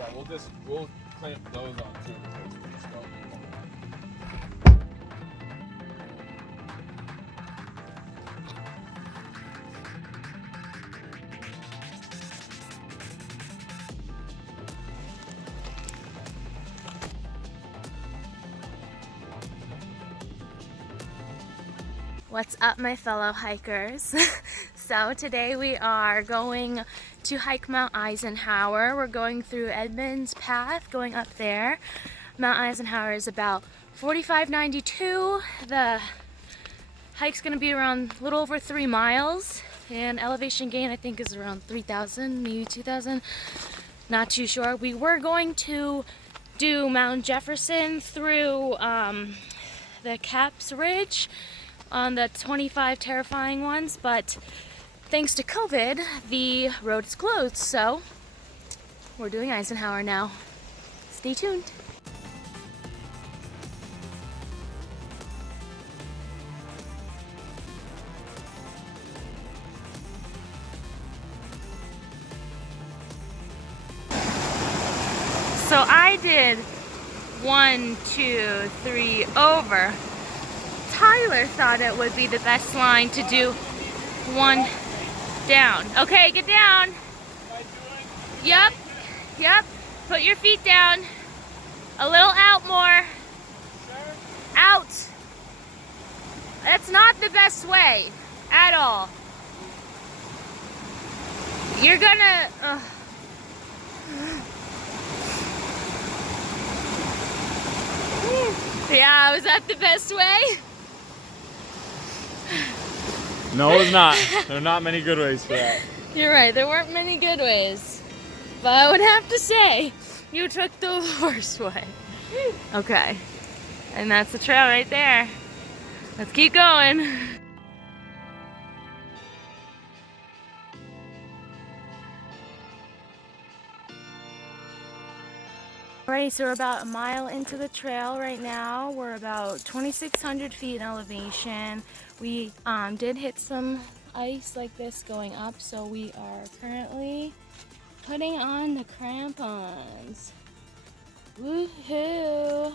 Yeah, we'll clamp those on too because we just don't need them. What's up, my fellow hikers? So today we are going to hike Mount Eisenhower. We're going through Edmunds path, going up there. Mount Eisenhower is about 4592. The hike's gonna be around a little over 3 miles, and elevation gain I think is around 3,000, maybe 2,000. Not too sure. We were going to do Mount Jefferson through the Caps Ridge on the 25 terrifying ones, but thanks to COVID, the road is closed, so we're doing Eisenhower now. Stay tuned. So I did 1, 2, 3 over. Tyler thought it would be the best line to do 1 down. Okay, get down. Yep, yep. Put your feet down. A little out more. Out. That's not the best way at all. You're gonna... Yeah, was that the best way? No, it's not. There are not many good ways for that. You're right, there weren't many good ways. But I would have to say, you took the worst way. Okay. And that's the trail right there. Let's keep going. Alright, so we're about a mile into the trail right now. We're about 2,600 feet in elevation. We did hit some ice like this going up, so we are currently putting on the crampons. Woohoo!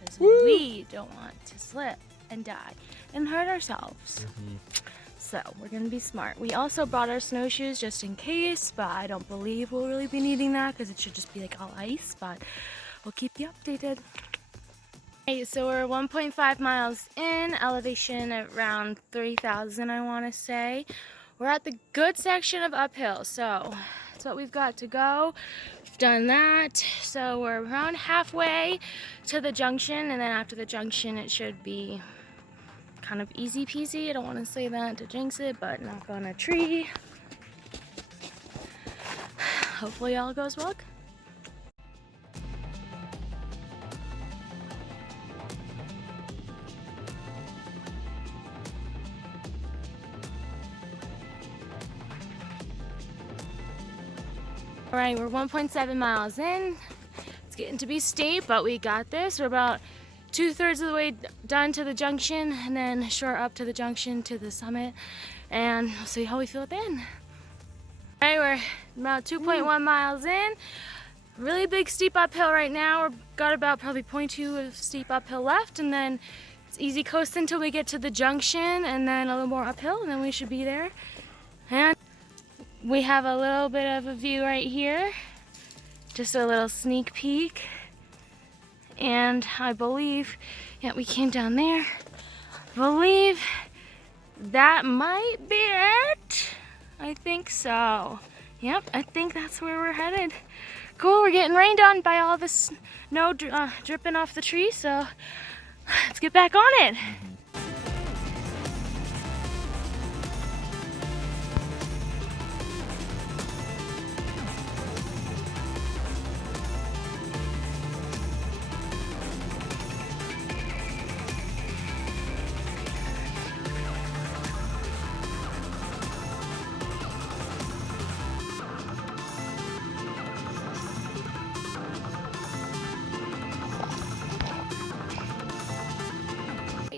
Because we don't want to slip and die and hurt ourselves. So we're gonna be smart. We also brought our snowshoes just in case, but I don't believe we'll really be needing that because it should just be like all ice, but we'll keep you updated. Okay, so we're 1.5 miles in, elevation at around 3,000 I want to say. We're at the good section of uphill, so that's what we've got to go. We've done that, so we're around halfway to the junction, and then after the junction it should be kind of easy peasy. I don't want to say that to jinx it, but knock on a tree. Hopefully all goes well. All right, we're 1.7 miles in. It's getting to be steep, but we got this. We're about 2/3 of the way done to the junction, and then short up to the junction to the summit, and we'll see how we feel then. All right, we're about 2.1 miles in. Really big steep uphill right now. We've got about probably 0.2 of steep uphill left, and then it's easy coast until we get to the junction, and then a little more uphill, and then we should be there. And we have a little bit of a view right here, just a little sneak peek. And I believe, yeah, we came down there. Believe that might be it. I think so. Yep, I think that's where we're headed. Cool, we're getting rained on by all this snow dripping off the tree, so let's get back on it.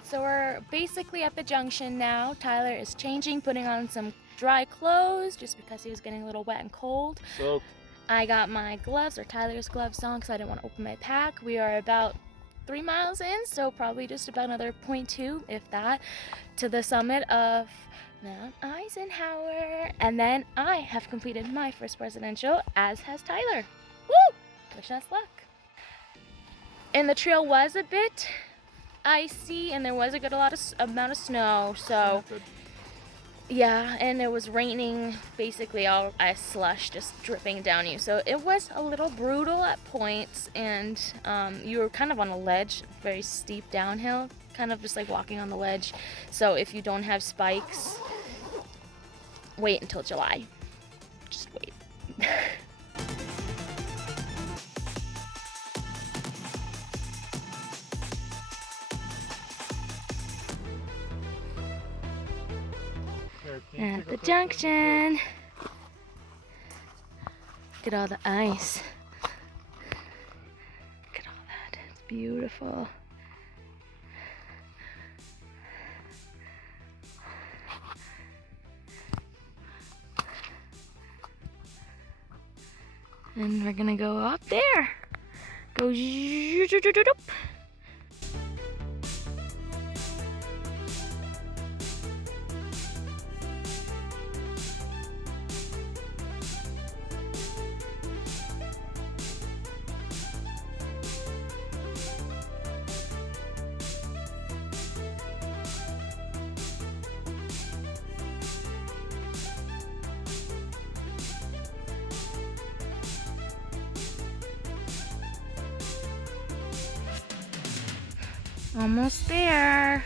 So we're basically at the junction now. Tyler is changing, putting on some dry clothes just because he was getting a little wet and cold. Soaked. I got my gloves, or Tyler's gloves, on because I didn't want to open my pack. We are about 3 miles in, so probably just about another 0.2, if that, to the summit of Mount Eisenhower. And then I have completed my first presidential, as has Tyler. Woo! Wish us luck. And the trail was a bit icy, and there was a good amount of snow, so yeah, and it was raining, basically all ice slush just dripping down you, so it was a little brutal at points. And you were kind of on a ledge, very steep downhill, kind of just like walking on the ledge. So if you don't have spikes, wait until July. Just wait. At the junction. Look at all the ice. Look at all that. It's beautiful. And we're gonna go up there. Go zoop. Almost there.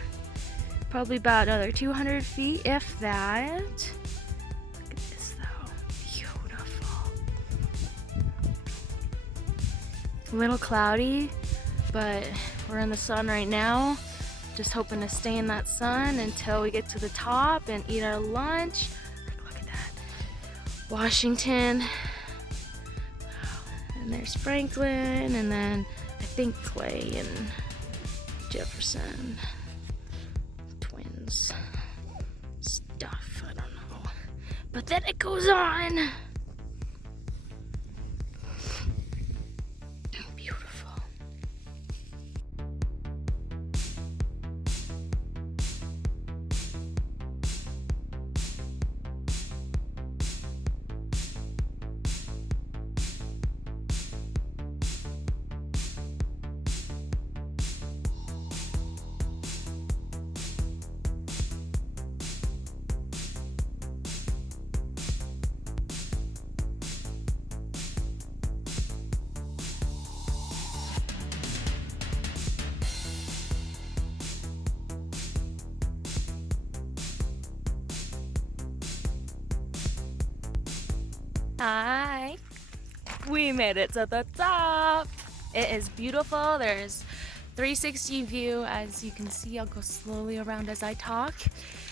Probably about another 200 feet, if that. Look at this though. Beautiful. A little cloudy, but we're in the sun right now. Just hoping to stay in that sun until we get to the top and eat our lunch. Look at that. Washington. And there's Franklin, and then I think Clay and Jefferson. Twins. Stuff, I don't know. But then it goes on. Beautiful. Hi, we made it to the top. It is beautiful. There's 360 view, as you can see. I'll go slowly around as I talk.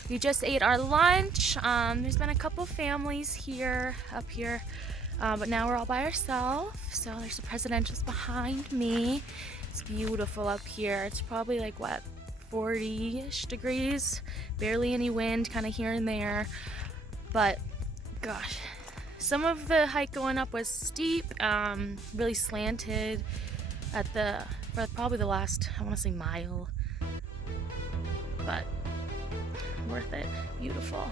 We just ate our lunch. There's been a couple families up here, but now we're all by ourselves. So there's the presidentials behind me. It's beautiful up here. It's probably like what, 40-ish degrees, barely any wind, kind of here and there, but gosh. Some of the hike going up was steep, really slanted for probably the last, I want to say, mile, but worth it. Beautiful.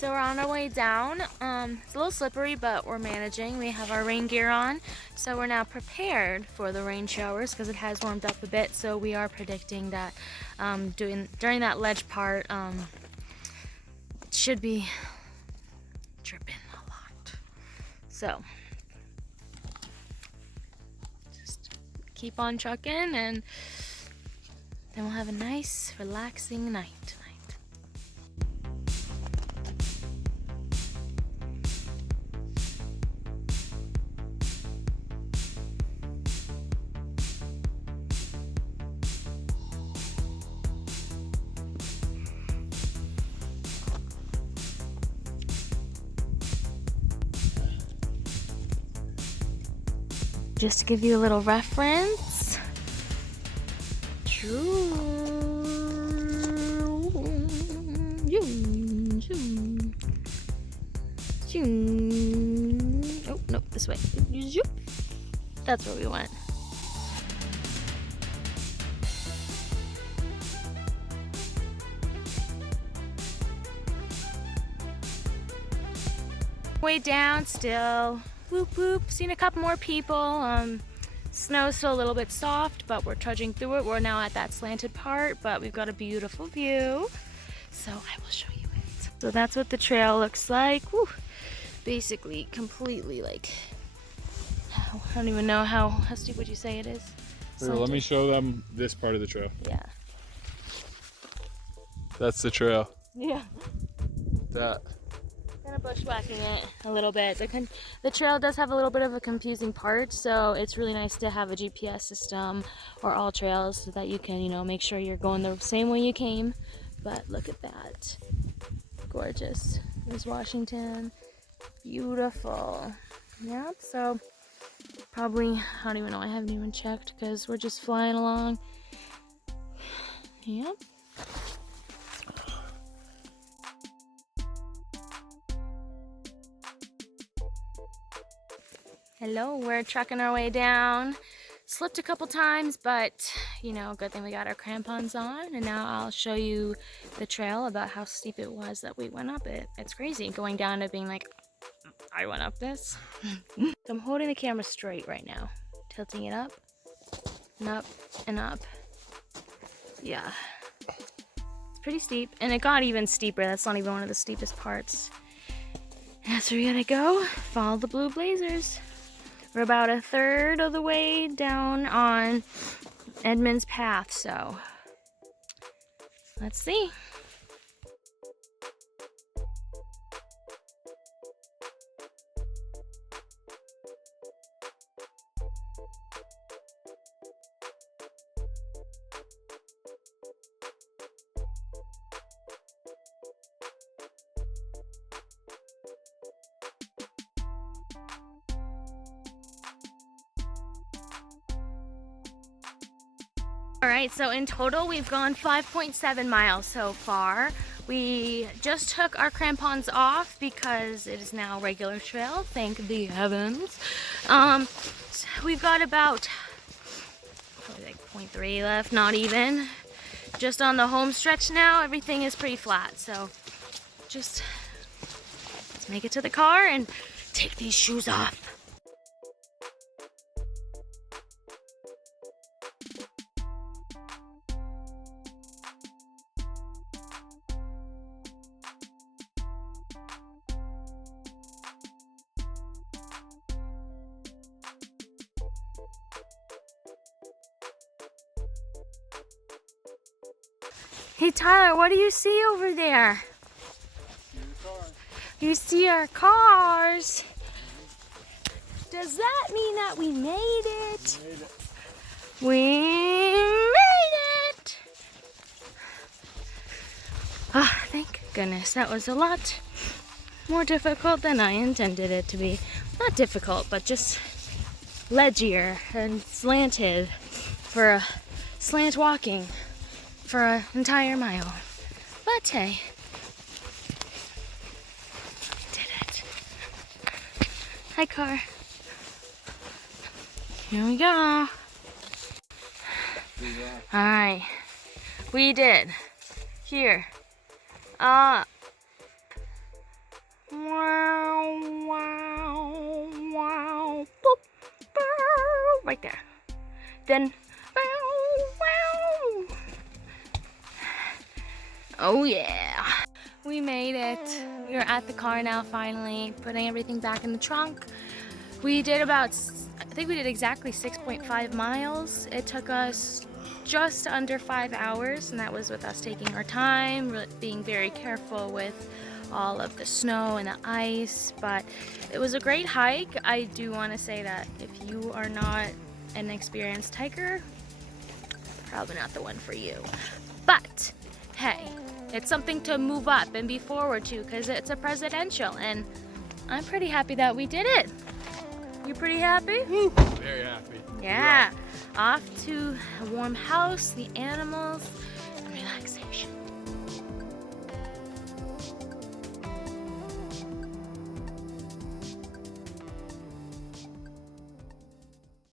So we're on our way down. It's a little slippery, but we're managing. We have our rain gear on, so we're now prepared for the rain showers because it has warmed up a bit. So we are predicting that during that ledge part, it should be dripping a lot. So just keep on trucking, and then we'll have a nice, relaxing night tonight. Just to give you a little reference. Oh, no, this way. That's where we went. Way down still. Whoop whoop. Seen a couple more people. Snow's still a little bit soft, but we're trudging through it. We're now at that slanted part, but we've got a beautiful view. So I will show you it. So that's what the trail looks like. Woo. Basically, completely like, I don't even know how steep would you say it is? Here, let me show them this part of the trail. Yeah. That's the trail. Yeah. That. Kind of bushwhacking it a little bit. The trail does have a little bit of a confusing part, so it's really nice to have a GPS system or all trails so that you can, make sure you're going the same way you came. But look at that. Gorgeous. There's Washington. Beautiful. Yep, so probably, I don't even know, I haven't even checked because we're just flying along. Yep. Hello, we're trucking our way down. Slipped a couple times, but good thing we got our crampons on. And now I'll show you the trail about how steep it was that we went up it. It's crazy going down to being like, I went up this. So I'm holding the camera straight right now, tilting it up and up and up. Yeah, it's pretty steep, and it got even steeper. That's not even one of the steepest parts. And so we're gonna go follow the blue blazers. We're about a third of the way down on Edmunds path, so let's see. All right, so in total we've gone 5.7 miles so far. We just took our crampons off because it is now regular trail, thank the heavens. So we've got about probably like 0.3 left, not even. Just on the home stretch now, everything is pretty flat. So just let's make it to the car and take these shoes off. Hey Tyler, what do you see over there? You see our cars. Does that mean that we made it? We made it! Oh, thank goodness. That was a lot more difficult than I intended it to be. Not difficult, but just ledgier and slanted for a slant walking for an entire mile. But hey, we did it. Hi, car. Here we go. Alright, we did. Here. Up. right there. Then, oh yeah, we made it. We are at the car now finally, putting everything back in the trunk. We did about, I think we did exactly 6.5 miles. It took us just under 5 hours, and that was with us taking our time, being very careful with all of the snow and the ice, but it was a great hike. I do want to say that if you are not an experienced hiker, probably not the one for you. But hey, it's something to move up and be forward to because it's a presidential, and I'm pretty happy that we did it. You pretty happy? Very happy. Yeah. Off to a warm house, the animals.